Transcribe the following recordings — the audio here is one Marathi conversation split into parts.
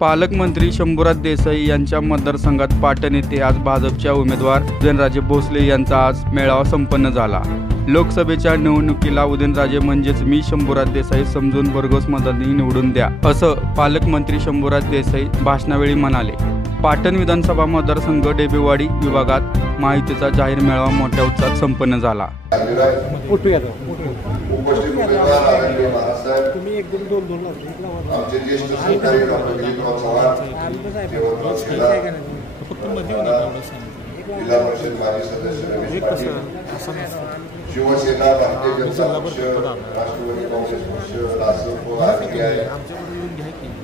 पालकमंत्री शंभूराज देसाई यांच्या मतदारसंघात पाटण येथे आज भाजपच्या उमेदवार उदयनराजे भोसले यांचा आज मेळावा संपन्न झाला। लोकसभेच्या निवडणुकीला उदयनराजे म्हणजेच मी शंभूराज देसाई समजून भरघोस मतांनी निवडून द्या, असं पालकमंत्री शंभूराज देसाई भाषणावेळी म्हणाले। पाटण विधानसभा मतदारसंघ डेबेवाडी विभागात महायुतीचा जाहीर मेळावा मोठ्या उत्साहात संपन्न झाला। जिल्हा परिषद माजी सदस्य रमेश पाटील, शिवसेना, भारतीय जनता पक्ष, राष्ट्रवादी काँग्रेस पक्ष, रासप, आरपीआय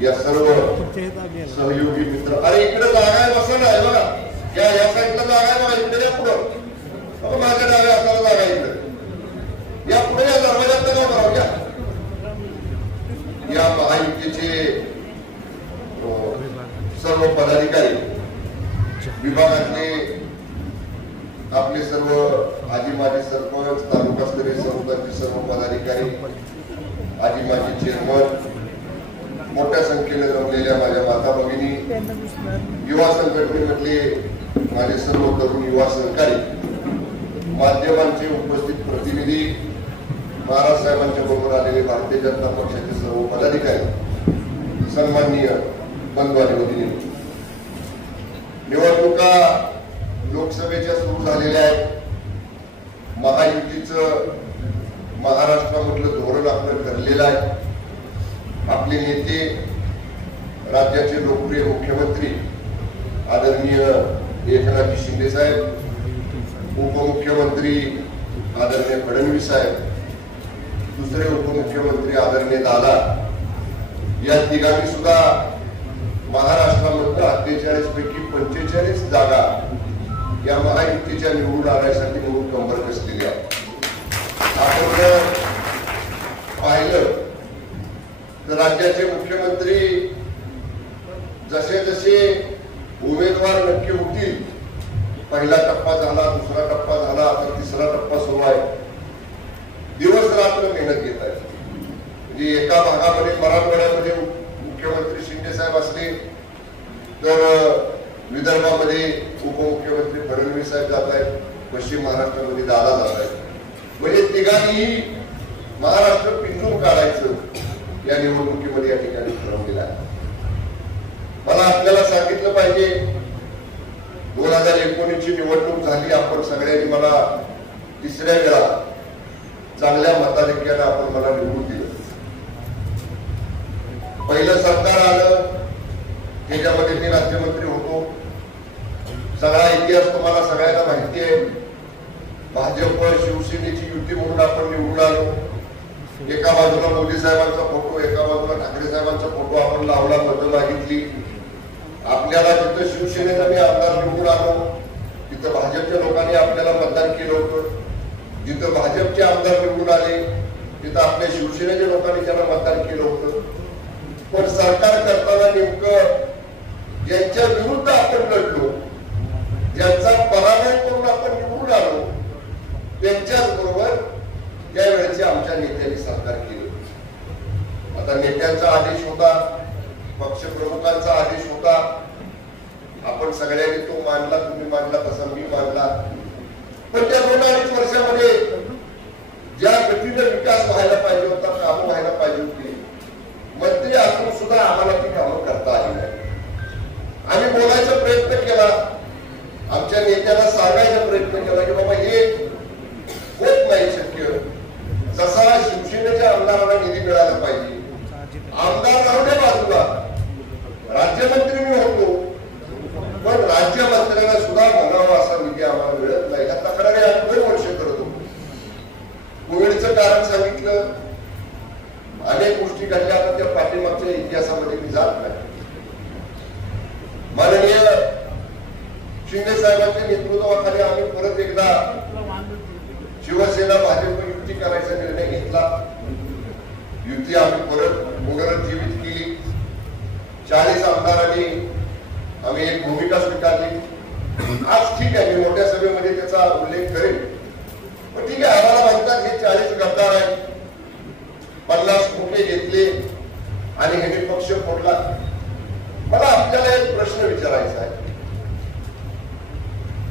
या सर्व सहयोगी मित्र। अरे इकडे जागा आहे, बसा ना, बघा या साईडला जागा आहे, बघा इकडे या पुढं, माझ्या डाव्या हाताला जागा आहे इकडे, या पुढे या दरवाजात का बघा घ्या। या महायुतीचे सर्व पदाधिकारी, विभागातले आपले सर्व आजी माजी सरपंच, तालुकास्तरीय संस्थांचे सर्व पदाधिकारी, आजी माजी चेअरमन, मोठ्या संख्येने जमलेल्या माझ्या माता भगिनी, युवा संघटनेमधले माझे सर्व तरुण युवा सहकारी, माध्यमांचे उपस्थित प्रतिनिधी, महाराज साहेबांच्या बरोबर आलेले भारतीय जनता पक्षाचे सर्व पदाधिकारी, सन्माननीय बंधू आणि भगिनी, निवडणुका लोकसभेच्या सुरू झालेल्या आहेत। महायुतीचं महाराष्ट्रामधलं धोरण आपलं ठरलेलं आहे। आपले नेते, राज्याचे लोकप्रिय मुख्यमंत्री आदरणीय एकनाथ शिंदे साहेब, उपमुख्यमंत्री आदरणीय फडणवीस साहेब, दुसरे उपमुख्यमंत्री आदरणीय दादा, या तिघांनी सुद्धा महाराष्ट्रामधल्या 48 पैकी 45 जागा या महायुतीच्या निवडून आणण्यासाठी म्हणून कंबर कसलेली आहे। आपण जर पाहिलं तर राज्याचे मुख्यमंत्री जसे जसे उमेदवार नक्की होतील, पहिला टप्पा झाला, दुसरा टप्पा झाला, आता तिसरा टप्पा सुरू आहे, दिवस रात्र मेहनत घेत आहेत। म्हणजे एका भागामध्ये मराठवाड्यामध्ये मुख्यमंत्री शिंदे साहेब असले तर विदर्भामध्ये उपमुख्यमंत्री फडणवीस साहेब जात आहेत, पश्चिम महाराष्ट्रामध्ये दादा जात आहेत। म्हणजे तिघांनी महाराष्ट्र पिंजून काढायचं या निवडणुकीमध्ये या ठिकाणी ठरवलेलं आहे। मला आपल्याला सांगितलं पाहिजे, 2019 ची निवडणूक झाली, आपण सगळ्यांनी मला तिसऱ्या वेळा चांगल्या मताधिक्याने आपण मला निवडून दिलं। पहिलं सरकार आलं, त्याच्यामध्ये मी राज्यमंत्री होतो। सगळा इतिहास तुम्हाला सगळ्यांना माहिती आहे। भाजप शिवसेनेची युती म्हणून आपण निवडून आलो। एका बाजूला मोदी साहेबांचा फोटो, एका बाजूला ठाकरे साहेबांचा फोटो आपण लावला, मतं मागितली। आपल्याला जिथं शिवसेनेचा मी आमदार निवडून आलो, तिथं भाजपच्या लोकांनी आपल्याला मतदान केलं होतं। जिथं भाजपचे आमदार निवडून आले, तिथं आपल्या शिवसेनेच्या लोकांनी त्यांना मतदान केलं होतं। पण सरकार करताना नेमकं ज्यांच्या विरुद्ध आपण लढलो, ज्यांचा पराभव करून आपण निवडून आलो, त्यांच्याच बरोबर त्यावेळेचे आमच्या नेत्यांनी सरकार केलं। आता नेत्यांचा आदेश होता, पक्षप्रमुखांचा आदेश होता, आपण सगळ्यांनी तो मानला, तुम्ही मानला, तसा मी मानला। पण त्या 2-2.5 वर्षामध्ये ज्या गतीने विकास व्हायला पाहिजे होता, कामं व्हायला पाहिजे होती, मंत्री असून सुद्धा आम्हाला ती कामं करता आली नाही। आम्ही बोलायचा प्रयत्न केला, आमच्या नेत्याला सांगायचा प्रयत्न केला की बाबा हे होत नाही शक्य। जसा शिवसेनेच्या आमदारांना निधी मिळाला पाहिजे, आमदार राहू दे बाजूला, राज्यमंत्री मी होतो, पण राज्यमंत्र्यांना सुद्धा म्हणावा असा निधी आम्हाला मिळत नाही। ह्या तक्रारी आम्ही 2 वर्ष करत होतो। कोविडचं कारण सांगितलं, अनेक गोष्टी घडल्या, आता त्या पाठीमागच्या इतिहासामध्ये मी जात नाही। माननीय शिंदे साहेबांच्या नेतृत्वाखाली आम्ही परत एकदा शिवसेना भाजप युती करायचा निर्णय घेतला। युती आम्ही परत पुनरुज्जीवित केली। 40 आमदारांनी आम्ही एक भूमिका स्वीकारली। आज ठीक आहे, मी मोठ्या सभेमध्ये त्याचा उल्लेख करेन, पण ठीक आहे, आम्हाला म्हणतात हे 40 गद्दार आहेत, 50 खोके घेतले आणि ह्यांनी पक्ष फोडला। मला आपल्याला एक प्रश्न विचारायचा आहे.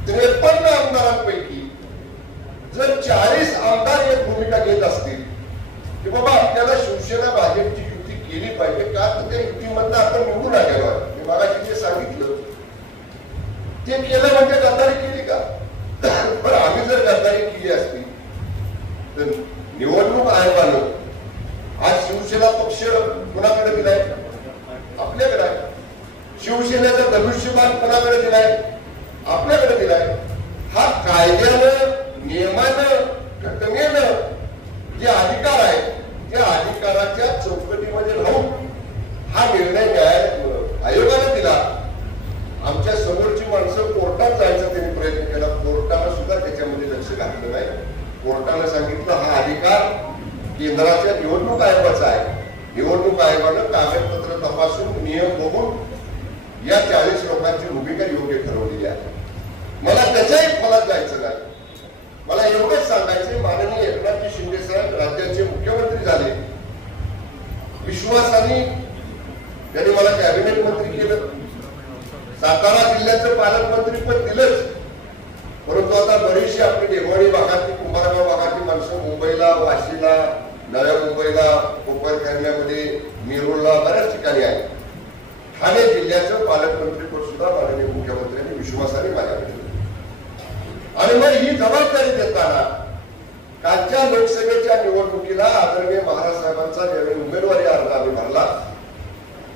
53 आमदारांपैकी जर 40 आमदार एक भूमिका घेत असतील की बाबा आपल्याला शिवसेना भाजपची युती केली पाहिजे का, तर त्या युतीमधनं आपण निवडून आलेलो आहे. मी मागाशी जे सांगितलं ते केलं म्हणजे गद्दारी केली का? पण आम्ही जर गद्दारी केली असती तर निवडणूक आयोगानं आज शिवसेना पक्ष कोणाकडे दिलाय? आपल्याकडे आहे. शिवसेनेचा धनुष्यबाण कोणाकडे दिलाय? आपल्याकडे दिलाय. हा कायद्यानं, नियमानं, घटनेनं जे अधिकार आहे त्या अधिकाराच्या चौकटीमध्ये राहून हा निर्णय आयोगाने दिला. आमच्या समोरची माणसं कोर्टात जायचा त्यांनी प्रयत्न केला. कोर्टानं सुद्धा त्याच्यामध्ये लक्ष घातलं नाही. कोर्टानं सांगितलं हा अधिकार केंद्राच्या निवडणूक आयोगाचा आहे. निवडणूक आयोगानं कागदपत्र तपासून नियम बघून या 40 लोकांची भूमिका योग्य ठरवलेली आहे. मला त्याच्याही फलात जायचं नाही. मला एवढंच सांगायचं, माननीय एकनाथ शिंदे साहेब राज्याचे मुख्यमंत्री झाले, विश्वासाने त्यांनी मला कॅबिनेट मंत्री केलं, सातारा जिल्ह्याचं पालकमंत्री पण दिलंच. परंतु आता बरीचशी आपली देवळी भागातली, कुंभारगाव भागातली माणसं मुंबईला, वाशीला, नव्या मुंबईला, कोपर करण्यामध्ये, मिरूळला बऱ्याच ठिकाणी आहे. ठाणे जिल्ह्याचं पालकमंत्रीपद सुद्धा माननीय मुख्यमंत्र्यांनी विश्वासाने माझ्याकडे दिलं. आणि मग ही जबाबदारी देताना कालच्या लोकसभेच्या निवडणुकीला आदरणीय महाराज साहेबांचा ज्यावेळी उमेदवारी अर्ज आम्ही भरला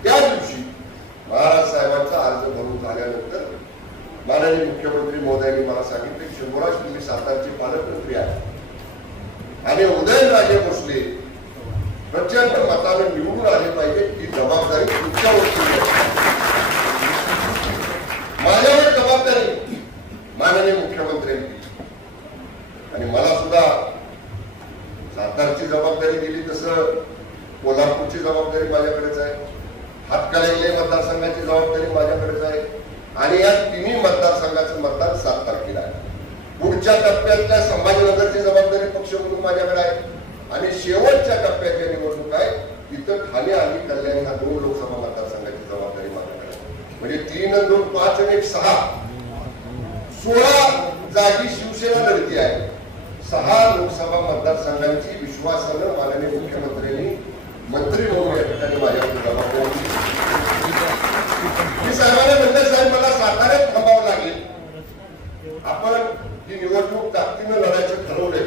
त्या दिवशी महाराज साहेबांचा अर्ज भरून झाल्यानंतर माननीय मुख्यमंत्री महोदयांनी मला सांगितले की शंभूराज तुम्ही सातारचे पालकमंत्री आहे आणि उदयनराजे भोसले प्रचंड मतानं निवडून आले पाहिजे, ही जबाबदारी तुमच्यावर माझ्यावर जबाबदारी माननीय मुख्यमंत्र्यांनी. आणि मला सुद्धा सातारची जबाबदारी दिली तसं कोल्हापूरची जबाबदारी माझ्याकडेच आहे, हातकणंगले मतदारसंघाची जबाबदारी माझ्याकडेच आहे आणि या तिन्ही मतदारसंघाचं मतदान 7 तारखेला आहे. पुढच्या टप्प्यातल्या संभाजीनगरची जबाबदारी पक्ष म्हणून माझ्याकडे आहे आणि शेवटच्या टप्प्याच्या निवडणूक आहे तिथं ठाणे आणि कल्याण ह्या 2 लोकसभा मतदारसंघाची जबाबदारी माझ्याकडे आहे. म्हणजे 3 आणि 2 5 आणि 1 6 16 जागी शिवसेना लढती आहे. 6 लोकसभा मतदारसंघांची विश्वासानं माननीय मुख्यमंत्र्यांनी मंत्री म्हणून या ठिकाणी माझ्याकडे जबाबदारी. मी साहेबांना म्हणलं साहेब मला साताऱ्यात थांबावं लागेल, आपण ही निवडणूक ताकदीनं लढायचं ठरवलंय.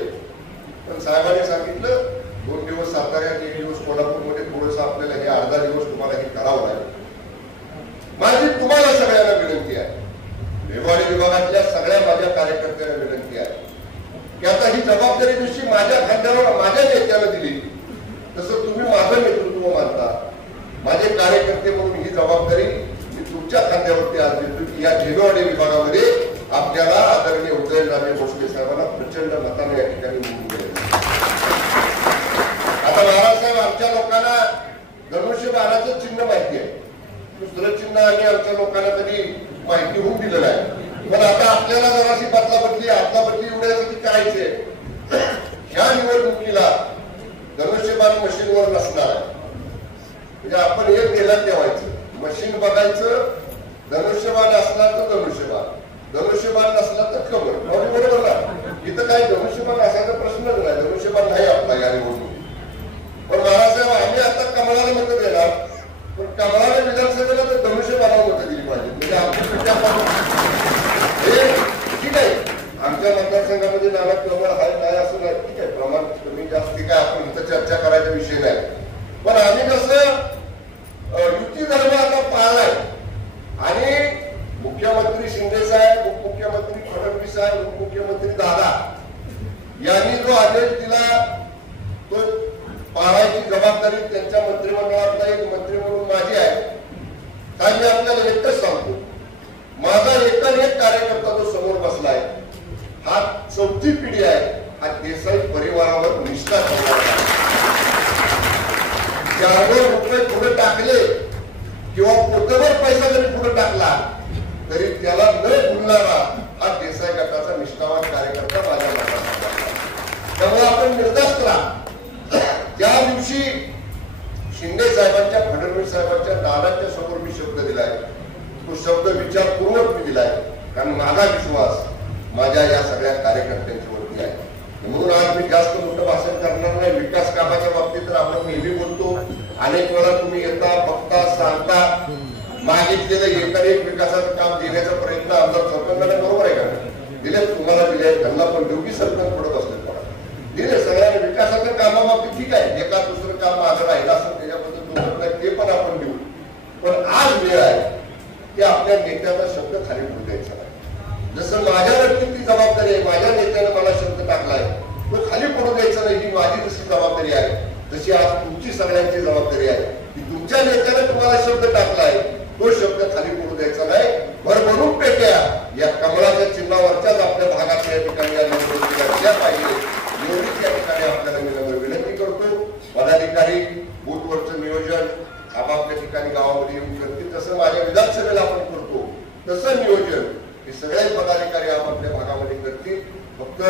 पण साहेबांनी सांगितलं 2 दिवस साताऱ्यात, 1 दिवस कोल्हापूरमध्ये, थोडंसं आपल्याला हे अर्धा दिवस तुम्हाला हे करावं लागेल. माझी तुम्हाला सगळ्यांना विनंती आहे, रेवाडी विभागातल्या सगळ्या माझ्या कार्यकर्त्यांना विनंती आहे की आता ही जबाबदारी जशी माझ्या खांद्यावर माझ्या नेत्यानं दिली तसं तुम्ही माझं नेतृत्व मानता, माझे कार्यकर्ते म्हणून ही जबाबदारी मी तुमच्या खांद्यावरती आज देतो की या रेवाडी विभागामध्ये आपल्याला आदरणीय उदयनराजे भोसले साहेबांना प्रचंड मताने या ठिकाणी निवडून द्यायचं. आता महाराज साहेब आमच्या लोकांना धनुष्यबाणाचं चिन्ह माहिती आहे, दुसरं चिन्ह आम्ही आमच्या लोकांना कधी माहिती होऊन दिलं नाही. पण आता आपल्याला जराशी बदली एवढ्यासाठी करायचे. ह्या निवडणुकीला धनुष्यबाण मशीनवर नसणार आहे. म्हणजे आपण एक नेल्यात ठेवायचं, मशीन बघायचं, धनुष्यबाण असला तर धनुष्यबाण नसला तर खबर. बरोबर ना? इथं काही धनुष्यबाण असायचा प्रश्नच नाही. धनुष्यबाण नाही आपला या निवडणुकीत. पण महाराजसाहेब आम्ही आता कमळाला मतं देणार, पण कमळाला विधानसभेला तर धनुष्यबाणाला मतं दिली पाहिजे. म्हणजे ठीक आहे, आमच्या मतदारसंघामध्ये नाना कमळ आहे नाही असं नाही, ठीक आहे, प्रमाण कमी जास्त काय आपण इथं चर्चा करायचा विषय नाही. पण आम्ही कसं युती धर्म आता पाळलाय आणि मुख्यमंत्री शिंदे साहेब, उपमुख्यमंत्री फडणवीस साहेब, उपमुख्यमंत्री दादा यांनी जो आदेश दिला तो पाळायची जबाबदारी त्यांच्या मंत्रिमंडळातला एक मंत्री म्हणून माझी आहे. काय मी आपल्याला एकच सांगतो, माझा एकच एक कार्यकर्ता जो समोर बसलाय हा 4थी पिढी आहे. हा देसाई परिवारावर निष्ठा ठेवणारा, 4 रुपये पुढे टाकले किंवा पोटभर पैसा जरी पुढे टाकला तरी त्याला न भुलणारा हा देसाई गटाचा निष्ठावान कार्यकर्ता माझ्या मनात. त्यामुळे आपण निर्धास्त राहा. ज्या दिवशी शिंदे साहेबांच्या, फडणवीस साहेबांच्या, दादांच्या समोर मी शब्द दिलाय माझा विश्वास माझ्या या सगळ्या कार्यकर्त्यांच्या वरती आहे. म्हणून आज मी जास्त मोठं भाषण करणार नाही. विकास कामाच्या बाबतीत तर आपण नेहमी बोलतो. अनेक वेळा तुम्ही येता, बघता, सांगता, मागितलेलं एक विकासाचं काम देण्याचा प्रयत्न आमदार सरपंचाने बरोबर आहे का दिले, तुम्हाला दिले, त्यांना पण देऊ की सरपंच पडत असले दिले सगळ्यांना विकासाच्या कामाबाबतीत ठीक आहे. एका दुसरं काम माझं राहिलं असं त्याच्याबद्दल ते पण आपण देऊ. पण आज वेळ आहे की आपल्या नेत्याचा शब्द खाली पडू द्यायचा नाही. जसं माझ्यावरती ती जबाबदारी आहे, माझ्या नेत्याने मला शब्द टाकलाय तो खाली पडू द्यायचा नाही, ही माझी जशी जबाबदारी आहे तशी आज तुमची सगळ्यांची जबाबदारी आहे की तुमच्या नेत्याने तुम्हाला शब्द टाकलाय तो शब्द खाली पडू द्यायचा नाही. भरभरून पेट्या या कमळाच्या चिन्हावरच्याच आपल्या भागात या ठिकाणी असल्या पाहिजे एवढीच या ठिकाणी आपल्याला मी विनंती करतो. पदाधिकारी बूथवरचं नियोजन आपापल्या ठिकाणी गावामध्ये येऊन करतील, तसं माझ्या विधानसभेला आपण करतो तसं नियोजन हे सगळे पदाधिकारी आपापल्या भागामध्ये करतील. फक्त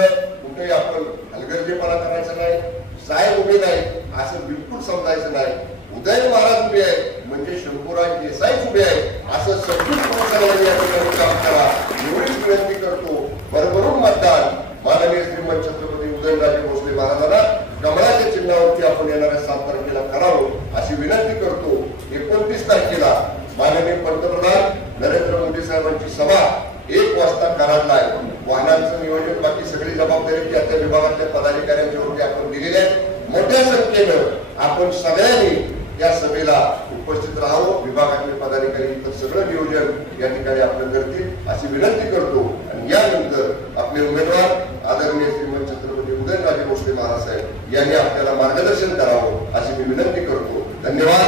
कुठेही आपण हलगर्जीपणा करायचा नाही, साहेब उभे नाही असं बिलकुल समजायचं नाही. उदय महाराज उभे आहेत म्हणजे शंभूराज देसाईच उभे आहेत असं समजून सगळ्यांनी या ठिकाणी काम करा एवढीच विनंती करतो. भरभरून मतदान माननीय श्रीमंत छत्रपती उदयनराजे भोसले महाराजांना कमळाच्या चिन्हावरती आपण येणाऱ्या 7 तारखेला करावं अशी विनंती करतो. 29 तारखेला माननीय पंतप्रधान नरेंद्र मोदी साहेबांची सभा 1 वाजता कराडला आहे. वाहनांचं नियोजन बाकी सगळी जबाबदारी त्या त्या विभागातल्या पदाधिकाऱ्यांच्या वरती आपण दिलेली आहे. मोठ्या संख्येनं आपण सगळ्यांनी या सभेला उपस्थित राहावं. विभागातले पदाधिकारी तर सगळं नियोजन या ठिकाणी आपण करतील अशी विनंती करतो. आणि यानंतर आपले उमेदवार आदरणीय श्रीमंत छत्रपती उदयनराजे भोसले महाराज साहेब यांनी आपल्याला मार्गदर्शन करावं अशी मी विनंती करतो. धन्यवाद.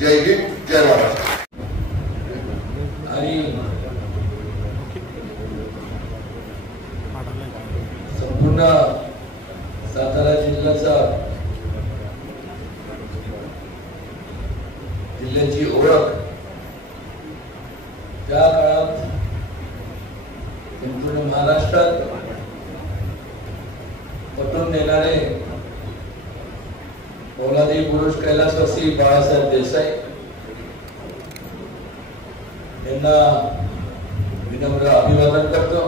जय हिंद, जय महाराष्ट्र. आणि संपूर्ण सातारा जिल्ह्याची ओळख ज्या काळात संपूर्ण महाराष्ट्रात पटवून देणारे पोलादी पुरुष कैलासवासी बाळासाहेब देसाई यांना विनम्र अभिवादन करतो.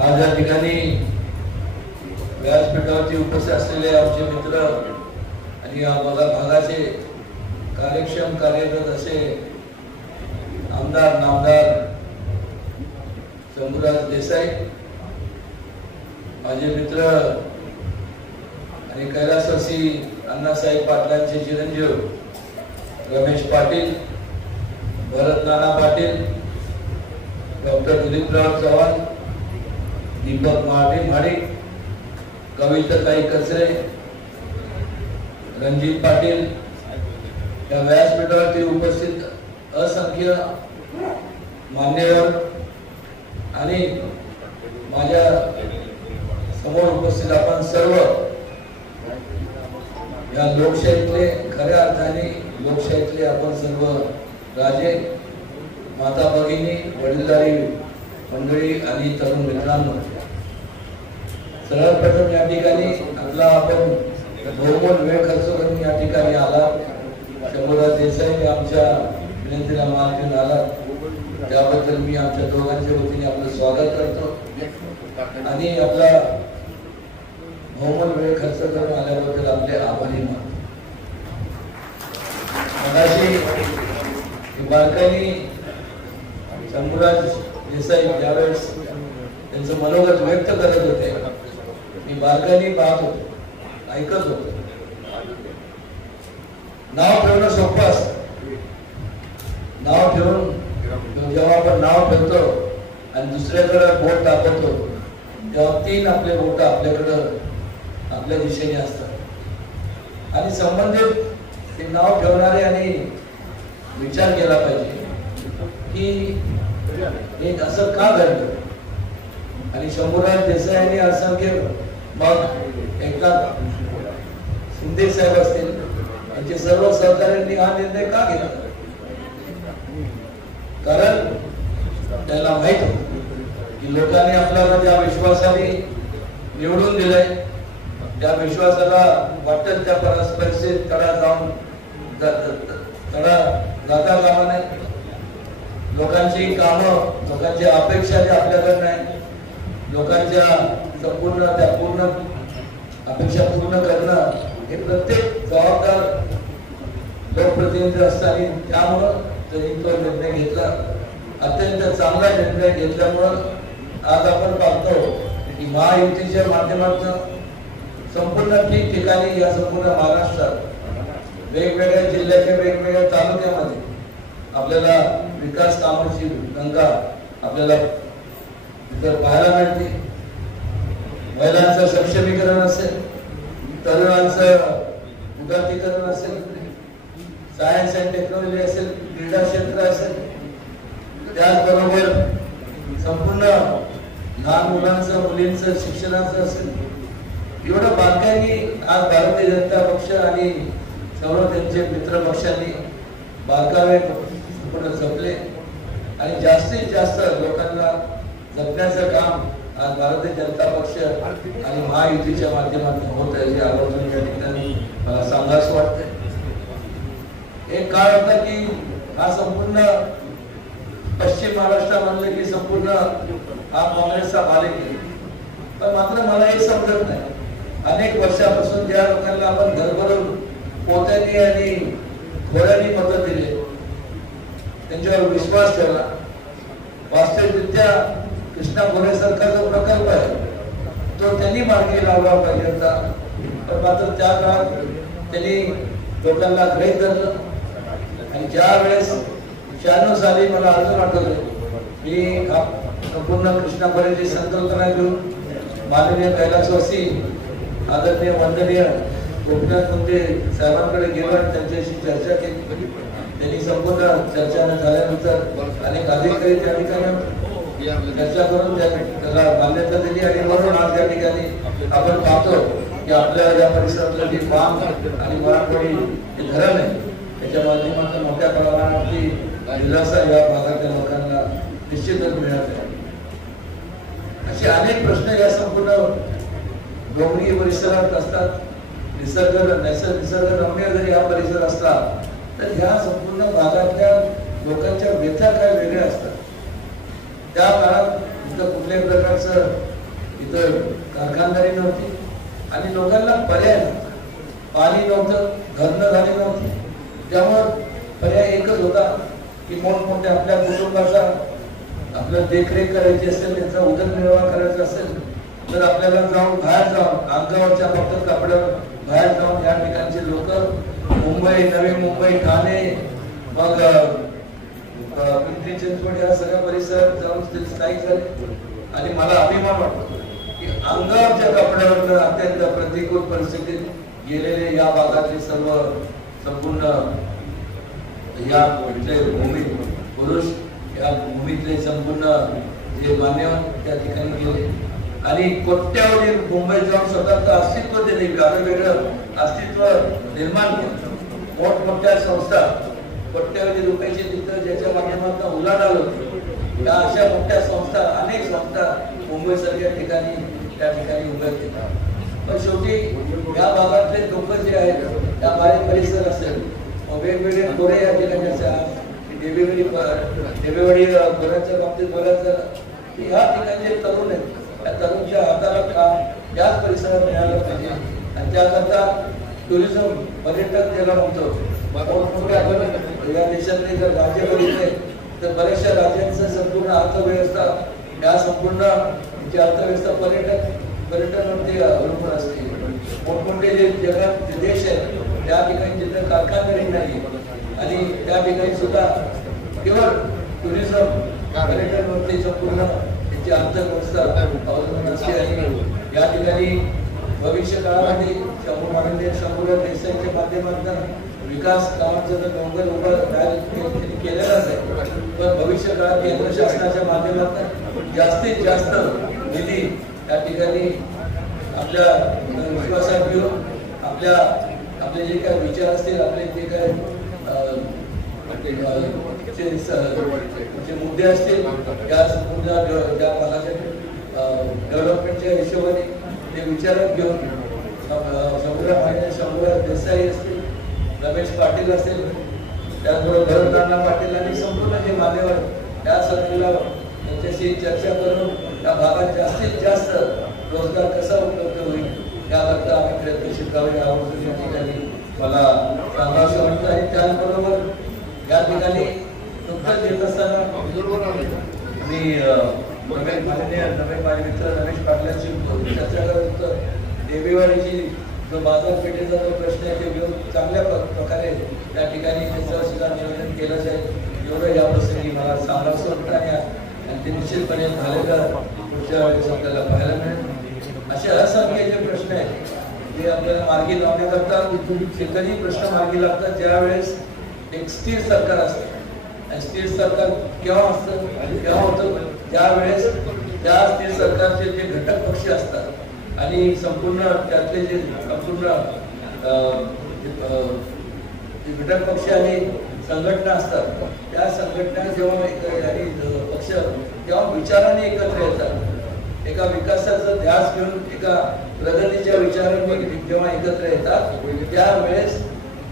आज या ठिकाणी व्यासपीठावरती उपस्थित असलेले आमचे मित्र आणि या भागाचे कार्यक्षम कार्यरत असे आमदार नामदार शंभूराज देसाई, माझे मित्र आणि कैलासवासी अण्णासाहेब पाटलांचे चिरंजीव रमेश पाटील, भरत नाना पाटील, डॉक्टर दिलीपराव चव्हाण, दीपक महाडिक, कविताताई कचरे, रणजित पाटील या व्यासपीठावरती उपस्थित असंख्य मान्यवर आणि माझ्या समोर उपस्थित आपण सर्व या लोकशाहीतले खऱ्या अर्थाने लोकशाहीतले आपण सर्व राजे, माता भगिनी, वडीलधारी मंडळी आणि तरुण मित्रांनो, सर्वप्रथम या ठिकाणी आपला आपण बहुमोल वेळ खर्च करून या ठिकाणी आला. शंभूराज देसाई आमच्या विनंतीला मान देऊन आला त्याबद्दल मी आमच्या दोघांच्या वतीने आपलं स्वागत करतो आणि आपला बहुमोल वेळ खर्च करून आल्याबद्दल आपले आभारी मानतो. बारकाईने शंभूराज देसाई ज्यावेळेस त्यांचं मनोगत व्यक्त करत होते मी बारकाईने पाहत होतो, ऐकत होतो. नाव ठेवणं सोपं असतं. नाव ठेवून जेव्हा आपण नाव ठेवतो आणि दुसऱ्याकडे बोट दाखवतो तेव्हा 3 आपले बोट आपल्याकडं आपल्या दिशेने असतात आणि संबंधित ते नाव ठेवणारे आणि विचार केला पाहिजे की हे असं का घडलं. आणि शंभूराज देसाई असंख्य मग एकनाथ शिंदे साहेब असतील यांचे सर्व सहकार्यांनी हा निर्णय का घेतला, कारण त्याला माहित होतं की लोकांनी आपल्याला ज्या विश्वासाने निवडून दिलंय त्या विश्वासाला वाटत त्या परिस्थितीत तडा जाऊन तडा जाता कामा नये. लोकांची कामं, लोकांच्या अपेक्षा ज्या आपल्याकडे नाही, लोकांच्या संपूर्ण त्या पूर्ण अपेक्षा पूर्ण करणं हे प्रत्येक जबाबदार लोकप्रतिनिधी असतात आणि त्यामुळं त्यांनी तो निर्णय घेतला. अत्यंत चांगला निर्णय घेतल्यामुळं आज आपण पाहतो की महायुतीच्या माध्यमातून संपूर्ण ठिकठिकाणी या संपूर्ण महाराष्ट्रात वेगवेगळ्या जिल्ह्याच्या वेगवेगळ्या तालुक्यामध्ये आपल्याला विकास कामाची गंगा आपल्याला तिथं पाहायला मिळते. महिलांचं सक्षमीकरण असेल, तरुणांचं उदात्तीकरण असेल, सायन्स अँड टेक्नॉलॉजी असेल, क्रीडा क्षेत्र असेल, त्याचबरोबर संपूर्ण लहान मुलांचं मुलींचं शिक्षणाचं असेल, एवढं बारकाईने आज भारतीय जनता पक्ष आणि सर्व त्यांचे मित्र पक्षांनी बारकावे संपूर्ण जपले आणि जास्तीत जास्त लोकांना जपण्याचं काम आज भारतीय जनता पक्ष आणि महायुतीच्या माध्यमातून होत आहे हे आवर्जून या ठिकाणी मला सांगावंसं वाटतंय. एक काळ होता की हा संपूर्ण पश्चिम महाराष्ट्रामधलं की संपूर्ण हा काँग्रेसचा भालेकी, पण मात्र मला हे समजत नाही, अनेक वर्षापासून ज्या लोकांना आपण घरभरून पोत्यांनी आणि घोड्यांनी मतं दिले, त्यांच्यावर विश्वास ठेवला, वास्तविकरित्या कृष्णा खोरेसारखा जो प्रकल्प आहे तो त्यांनी मार्गी लावला पाहिजे होता, पण मात्र त्या काळात त्यांनी लोकांना गृहीत धरलं आणि ज्या वेळेस 96 साली मला अजून आठवतं मी संपूर्ण कृष्णा खोरेची संकल्पना घेऊन माननीय कैलासवासी आदरणीय वंदनीय गोपीनाथ मुंडे साहेबांकडे गेलो आणि त्यांच्याशी चर्चा केली. त्यांनी संपूर्ण चर्चा झाल्यानंतर अनेक अधिकारी त्या ठिकाणी चर्चा करून त्याला मान्यता दिली आणि म्हणून आज त्या ठिकाणी आपण पाहतो की आपल्या या परिसरातलं जे बाम आणि मराठवाडी जे धरण आहे त्याच्या माध्यमातून मोठ्या प्रमाणावरती दिलासा या भागातल्या लोकांना निश्चितच मिळत आहे. असे अनेक प्रश्न या संपूर्ण डोंगरी परिसरात असतात. निसर्गरम्य जरी हा परिसर असला तर ह्या संपूर्ण भागातल्या लोकांच्या व्यथा काय वेगळ्या असतात. त्या काळात इथं कुठल्याही प्रकारचं इथं कारखानदारी नव्हती आणि लोकांना पर्याय नव्हता, पाणी नव्हतं, घरनं झाली नव्हती. त्यामुळं पर्याय एकच होता की मोठमोठ्या आपल्या कुटुंबाचा आपलं देखरेख करायची असेल, त्यांचा उदरनिर्वाह करायचा असेल तर आपल्याला बाहेर जाऊन अंगावरच्या फक्त कपड्यावर बाहेर जाऊन या ठिकाणचे लोक मुंबई, नवी मुंबई, ठाणे, मग पिंपरी चिंचवड या सगळ्या परिसरात जाऊन ते स्थायिक झाले आणि मला अभिमान वाटतो की अंगावरच्या कपड्यावर अत्यंत प्रतिकूल परिस्थितीत गेलेले या भागातले सर्व संपूर्ण या भूमी पुरुष या भूमीतले संपूर्ण जे मान्यवर त्या ठिकाणी गेले आणि कोट्यावधी मुंबईत जाऊन स्वतःचं अस्तित्व दिले, वेगवेगळं अस्तित्व निर्माण केलं. मोठमोठ्या संस्था कोट्यावधी रुपयाची तिथं ज्याच्या माध्यमातून उलाढाल होती, त्या अशा मोठ्या संस्था अनेक संस्था मुंबईसारख्या ठिकाणी त्या ठिकाणी उभ्या केल्या. पण शेवटी या भागातले लोक जे आहेत त्या बाहेर परिसर असेल वेगवेगळे खोरे या ठिकाणी असेल, देवेवाडी खोऱ्याच्या बाबतीत बोलायचं की या ठिकाणी जे तरुण आहेत त्या तरुणच्या हाताला काम याच परिसरात मिळालं पाहिजे आणि त्याकरता टुरिझम पर्यटक ज्याला म्हणतो मोठमोठ्या या देशातले जर राज्य बघितले तर बऱ्याचशा राज्यांचं संपूर्ण अर्थव्यवस्था या संपूर्ण अर्थव्यवस्था पर्यटनावरती अवलंबून असते. मोठमोठे जे जगात देश आहेत त्या ठिकाणी जिथे कारखानदारी नाही आणि त्या ठिकाणी सुद्धा केवळ टुरिझम पर्यटनावरती संपूर्ण त्याची अर्थव्यवस्था अवलंबून असते आणि या ठिकाणी भविष्य काळामध्ये शंभूराज देसाईच्या माध्यमातून विकास कामांचा डोंगर उभा केलेलाच आहे, पण भविष्य काळात केंद्र शासनाच्या माध्यमातून जास्तीत जास्त निधी त्या ठिकाणी आपल्या विश्वासात घेऊन आपले जे काही विचार असतील, आपले जे काही मुद्दे असतील त्या संपूर्ण ज्या भागाच्या डेव्हलपमेंटच्या हिशोबाने ते विचारात घेऊन शंभूराज देसाई असतील, रमेश पाटील असेल, त्याचबरोबर भरत पाटील आणि संपूर्ण जे मान्यवर त्या संधीला त्यांच्याशी चर्चा करून त्या भागात जास्तीत जास्त रोजगार कसा उपलब्ध होईल याकरता आम्ही प्रयत्नशील राहू यावरून या ठिकाणी मला सांगावंसं वाटतं. आणि त्याचबरोबर या ठिकाणी नुकतंच येत असताना मी नवे माझे मित्र रमेश पाटलांशी चर्चा करत होतो. देवीवाडीची जो बाजारपेठेचा जो प्रश्न आहे ते चांगल्या प्रकारे त्या ठिकाणी त्याचं सुद्धा नियोजन केलं जाईल एवढं या प्रसंगी मला सांगावंसं वाटतं. आणि ते निश्चितपणे झालेलं पुढच्या वेळेस आपल्याला पाहायला मिळेल. असे असंख्य जे प्रश्न आहेत ते आपल्याला मार्गी लावण्याकरता कधी प्रश्न मार्गी लागतात ज्यावेळेस एक स्थिर सरकार असतं. आणि स्थिर सरकार केव्हा असतं केव्हा होतं त्यावेळेस त्या स्थिर सरकारचे जे घटक पक्ष असतात आणि संपूर्ण त्यातले जे संपूर्ण घटक पक्ष आणि संघटना असतात त्या संघटना जेव्हा आणि पक्ष तेव्हा विचाराने एकत्र येतात. एका विकासाचा ध्यास घेऊन एका प्रगतीच्या विचारांनी जेव्हा एकत्र येतात त्यावेळेस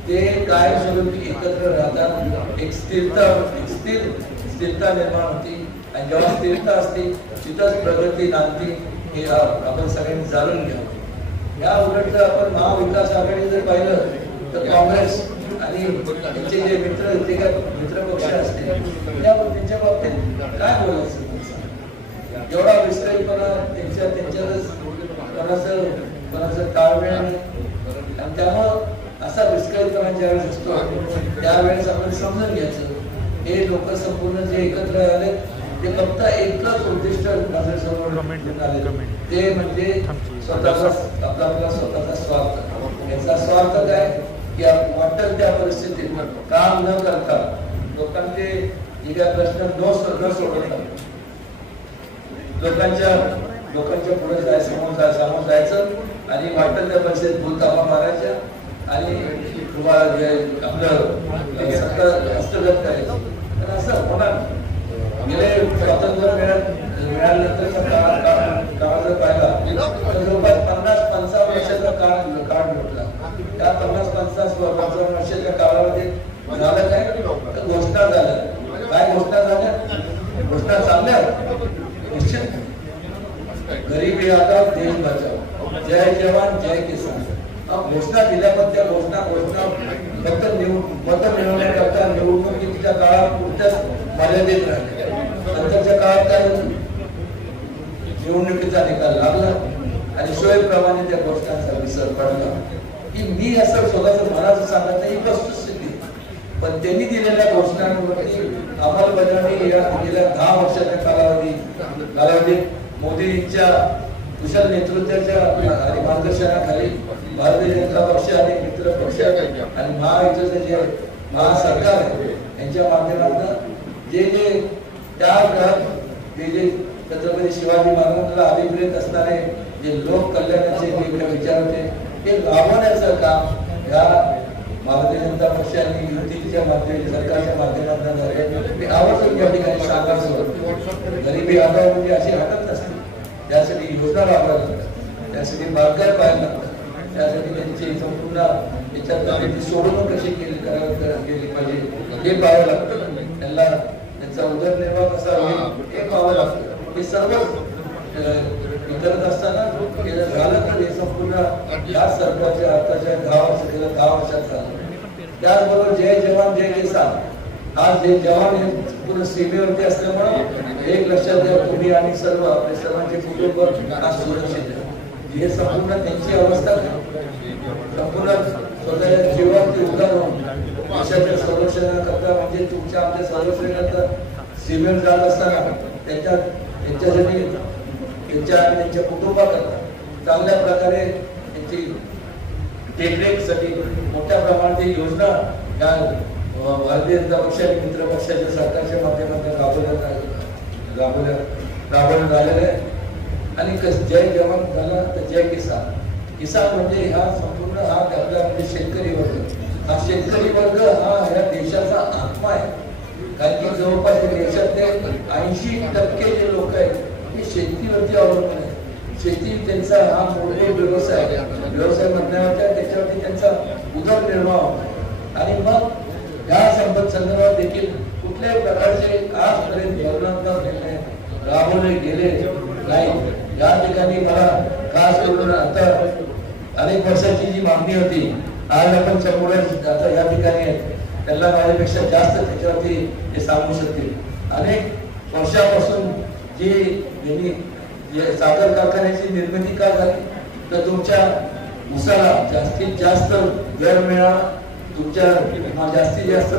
ते कायमस्वरूपी एकत्र राहतात. एक स्थिरता निर्माण होती आणि जेव्हा स्थिरता असते तिथंच प्रगती नांदते हे आपण सगळ्यांनी जाणून घ्या. या उलट जर आपण महाविकास आघाडी जर पाहिलं तर काँग्रेस आणि त्यांचे जे मित्र पक्ष असतील त्यांच्या बाबतीत काय बोलायचं एवढा विस्कळीतपणा त्यांच्यातच कोणाचं ताळमेळ आणि त्यामुळं असा विस्कळीतपणा ज्यावेळेस असतो त्यावेळेस आपण समजून घ्यायचं हे लोक संपूर्ण जे एकत्र आले ते फक्त एकच उद्दिष्ट माझ्यासमोर आले ते म्हणजे आपला स्वतःचा स्वार्थ. याचा स्वार्थ काय की वाटेल त्या परिस्थितीत काम न करता लोकांचे जे काय प्रश्न न सोडवता लोकांच्या पुढे समोर जायचं आणि वाटेल त्या परिस्थितीत भूलतापा मारायच्या आणि आपलं सत्ता हस्तगत करायचं. तर असं होणार गेले स्वातंत्र्य मिळाल्यानंतरचा काळ जर पाहिला तर जवळपास 50-55 वर्षाचा काळ भेटला. त्या 50-55 वर्षाच्या काळामध्ये झालं काय तर घोषणा झाल्या. काय घोषणा झाल्या? घोषणा चालल्या निश्चित गरीबी हटाओ देश बचाओ जय जवान जय किसान. घोषणा दिल्या पण त्या घोषणा फक्त मत मिळवण्याकरता निवडणुकीच्या काळात पुरत्याच मर्यादित राहिल्या. नंतरच्या काळात काय निवडणुकीचा निकाल लागला आणि सोयीप्रमाणे त्या घोषणांचा विसर पडला. की मी असं स्वतःच मनाचं सांगत नाही वस्तुस्थिती पण त्यांनी दिलेल्या घोषणांवरती अंमलबजावणी या गेल्या 10 वर्षाच्या कालावधीत मोदींच्या कुशल नेतृत्वाच्या आणि मार्गदर्शनाखाली भारतीय जनता पक्ष आणि मित्र पक्ष आणि महायुतीचे जे महासरकार आहे यांच्या माध्यमातून जे त्या काळात जे छत्रपती शिवाजी महाराजांना अभिप्रेत असणारे जे लोक कल्याणाचे जे विचार होते ते राबवण्याचं काम या भारतीय जनता पक्ष आणि युतीच्या सरकारच्या माध्यमातून आवर्जून या ठिकाणी सांगायचं होतं. गरिबी हटाव म्हणजे अशी हटत नसते. त्यासाठी योजना राबवायला लागतात त्यासाठी मार्गावर पाहायला लागतात त्यासाठी त्यांची संपूर्ण याच्यात सोडवणूक कशी केली पाहिजे हे पाहावं लागतं. त्यांना त्यांचा उदरनिर्वाह कसा होईल हे पाहावं लागतं. हे सर्व करत असताना झालं तर हे संपूर्ण या सरकारच्या आताच्या 10 वर्षात झालं. त्याचबरोबर जय जवान जय किसान हा जे जवान हे पूर्ण सीमेवरती असल्यामुळे एक लक्षात घ्या तुम्ही आणि सर्व आपले सर्वांचे कुटुंब आज सुरक्षित आहे. हे संपूर्ण त्यांची अवस्था संपूर्ण स्वतःच्या जीवावरती उदार होऊन देशाच्या संरक्षणाकरता म्हणजे तुमच्या आमच्या संरक्षणाकरता सीमेवर जात असताना त्यांच्यासाठी त्यांच्या आणि त्यांच्या कुटुंबाकरता चांगल्या प्रकारे त्यांची देखरेखसाठी मोठ्या प्रमाणात योजना या भारतीय जनता पक्ष आणि मित्र पक्षाच्या सरकारच्या माध्यमातून राबवण्यात आलेलं आहे. आणि जय जवान झाला तर जय किसान. किसान म्हणजे हा संपूर्ण हा आपला म्हणजे शेतकरी वर्ग. हा शेतकरी वर्ग हा या देशाचा आत्मा आहे. कारण की जवळपास देशातले 80% जे लोक आहेत ते शेतीवरती अवलंबून आहे. शेती त्यांचा हा मोठे व्यवसाय म्हटल्यावर त्याच्यावरती त्यांचा उदरनिर्वाह होतो. आणि मग या संदर्भात देखील कुठल्याही प्रकारचे आजपर्यंत धोरणात्मक निर्णय राबवले गेले नाही. या ठिकाणी मला खास करून आता अनेक वर्षाची जी मागणी होती, आज आपण समोर आता या ठिकाणी आहेत, त्यांना माझ्यापेक्षा जास्त त्याच्यावरती हे सांगू शकतील. अनेक वर्षापासून जी साखर कारखान्याची निर्मिती का झाली तर तुमच्या उसाला जास्तीत जास्त दर मिळावा, जास्तीत जास्त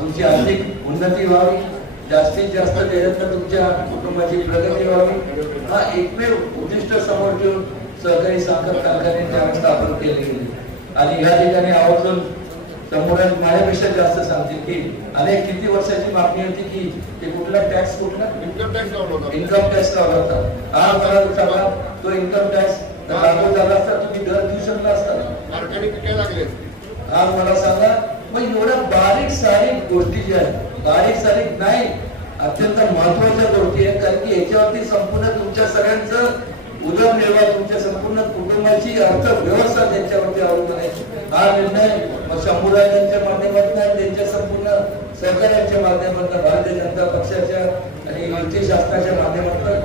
तुमची आर्थिक उन्नती व्हावी, जास्तीत जास्त त्याच्यातनं तुमच्या कुटुंबाची प्रगती व्हावी, हा एकमेव उद्दिष्ट समोर ठेवून सहकारी साखर कारखाने त्यावेळेस स्थापन केले गेले. आणि या ठिकाणी आवर्जून समोर माझ्यापेक्षा जास्त सांगतील की अनेक किती वर्षाची मागणी होती की ते कुठला टॅक्स इन्कम टॅक्स लावला होता. आज मला सांगा तो इन्कम टॅक्स लागू झाला असता तुम्ही दर देऊ शकला असता. आज मला सांगा मग एवढ्या बारीक सारीक गोष्टी ज्या आहेत, बारीक सारीक नाही अत्यंत महत्वाच्या गोष्टी आहेत, कारण की याच्यावरती संपूर्ण तुमच्या सगळ्यांचं उदरनिर्वाह, तुमच्या संपूर्ण कुटुंबाची अर्थव्यवस्था त्यांच्यावरती अवलंबून आहे. हा निर्णय शंभूराजांच्या माध्यमातून आणि त्यांच्या संपूर्ण सहकार्यांच्या माध्यमातून भारतीय जनता पक्षाच्या आणि युती शासनाच्या माध्यमातून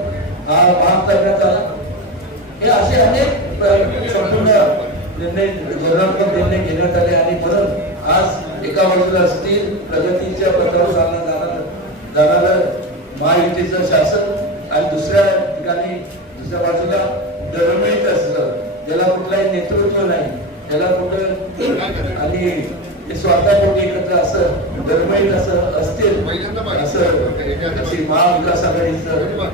हा भाग करण्यात आला. हे असे अनेक संपूर्ण धोरणात्मक निर्णय घेण्यात आले आणि म्हणून आज एका बाजूला स्थिर प्रगतीच्या पथावर जाणारं महायुतीचं शासन आणि दुसऱ्या ठिकाणी दुसऱ्या बाजूला दरमिळीत असलं, ज्याला कुठलाही नेतृत्व नाही, त्याला कुठं आणि ते स्वतःपोटी एकत्र असं दरमिळीत असं असतील असं महाविकास आघाडीचं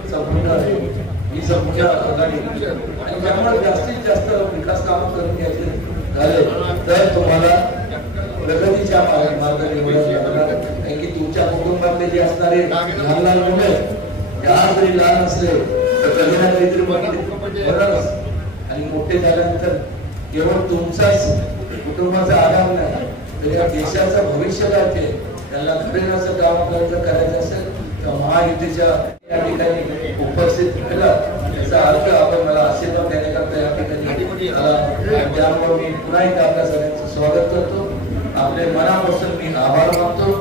संपूर्ण आघाडी आणि त्यामुळे जास्तीत जास्त विकास काम करून घ्यायचे झाले तर तुम्हाला प्रगतीच्या मार्गाने कारण की तुमच्या कुटुंबातले जे असणारे लहान लहान मुले आज जरी लहान असले तर कधी ना काहीतरी आणि मोठे झाल्यानंतर केवळ तुमचाच कुटुंबाचा आधार नाही तर या देशाचं भविष्य काय त्याला खरेन असं काम करायचं असेल तर महायुतीच्या या ठिकाणी उपस्थित केला याचा अर्थ आपण मला आशीर्वाद देण्याकरता या ठिकाणी त्यामुळे मी पुन्हा एकदा आपल्या सगळ्यांचं स्वागत करतो. आपले मनापासून मी आभार मानतो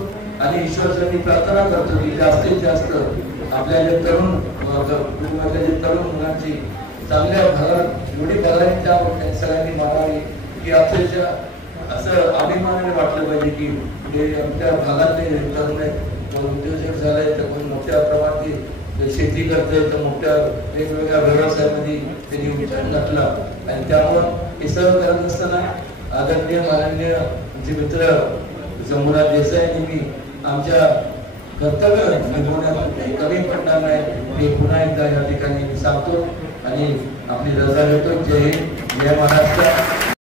आणि ईश्वराची प्रार्थना करतो की जास्तीत जास्त आपल्या जे तरुण कुटुंबातल्या जे तरुण मुलांची चांगल्या भागात एवढी भागाने त्या सगळ्यांनी मागावी की अक्षरशः असं अभिमानाने वाटलं पाहिजे की हे आमच्या भागातले तरुण उद्योजक झाले तर कोणी मोठ्या प्रमाणात शेती करते तर मोठ्या वेगवेगळ्या व्यवसायामध्ये त्यांनी उच्चार घातला आणि त्यामुळं हे सर्व करत असताना आदरणीय माननीय आमचे मित्र शंभूराज देसाई मी आमच्या कर्तव्य निभवण्यात कमी पडणार नाही हे पुन्हा एकदा या ठिकाणी मी सांगतो आणि आपली रजा घेतो. जय हिंद, जय महाराष्ट्र.